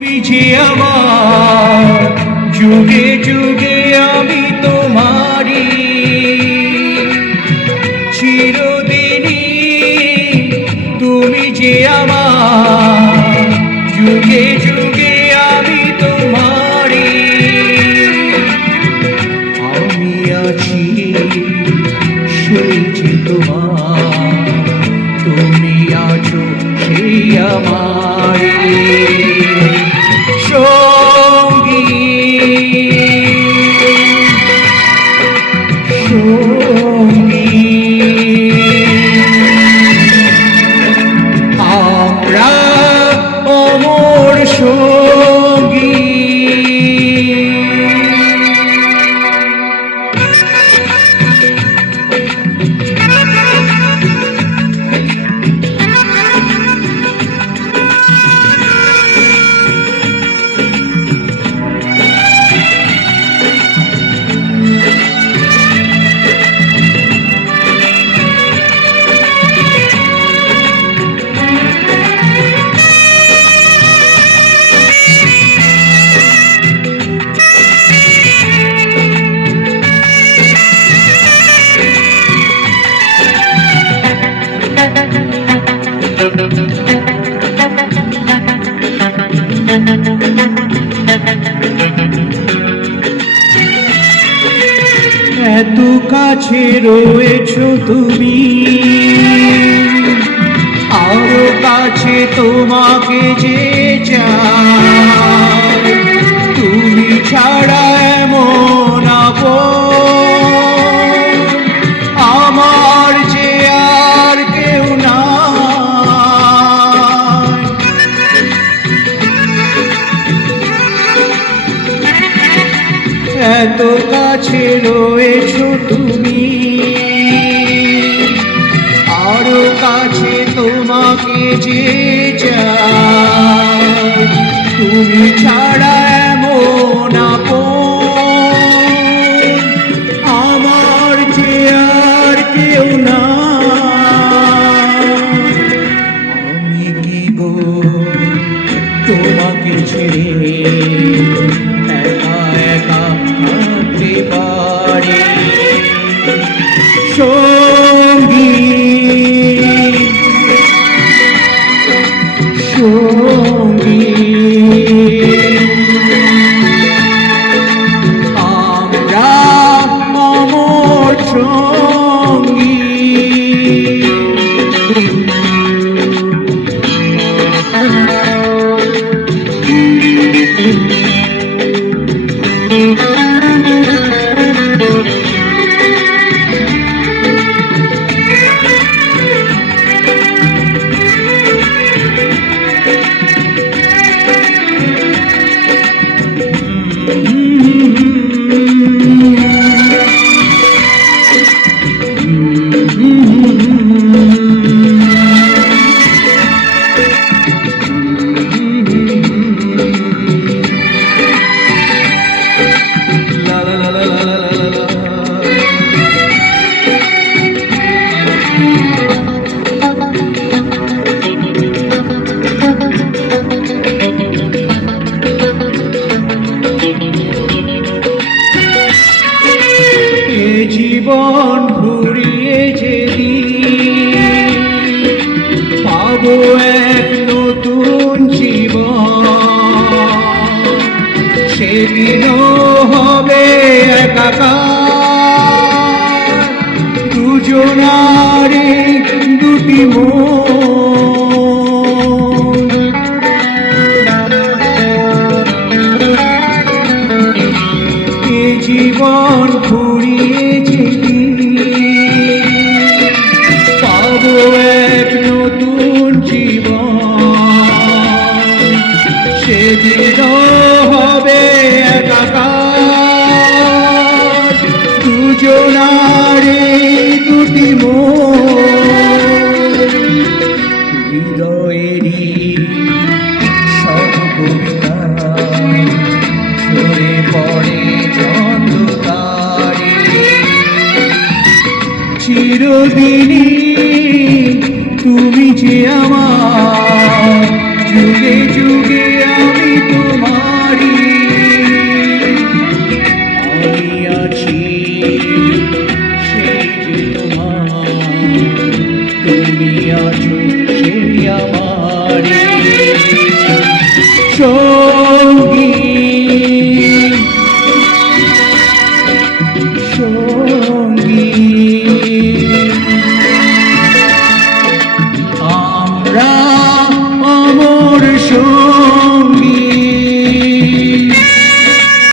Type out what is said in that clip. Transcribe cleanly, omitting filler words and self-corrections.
পিছে আমার যুগে যুগে আমি তোমারি চিরদিনই তুমি যে আমার যুগে যুগে আমি তোমারি আমি আছি সেই যে তোমার তুমি আছো সেই আমারি আমরা অমর সঙ্গী এত কাছে রয়েছো তুমি আরো কাছে তোমাকে যে চাই তুমি ছাড়া এমন আপন আমার যে আর কেউ না এত কাছে রয়েছো তুমি আরো কাছে তোমাকে যে চাই তুমি ছাড়া এমন আপন আমার যে আর কেউ না আমি কি গো তোমাকে ছেড়ে একা একা থাকতে পারি সঙ্গী সঙ্গী আমরা অমর সঙ্গী জীবন ঘুরিয়ে যেদিন পাবো এক নতুন জীবন সেদিনও হবে একাকার দুজনারে দুটি মন এ জীবন ঘুরিয়ে পাবো এক নতুন জীবন সেদিন হবে একাকার দুজনারে দুটি মন হৃদয়েরই সব কবিতা ঝরে পড়ে চন্দ্রতারে চিরদিনই তুমি যে আমার যুগে যুগে আমি আছো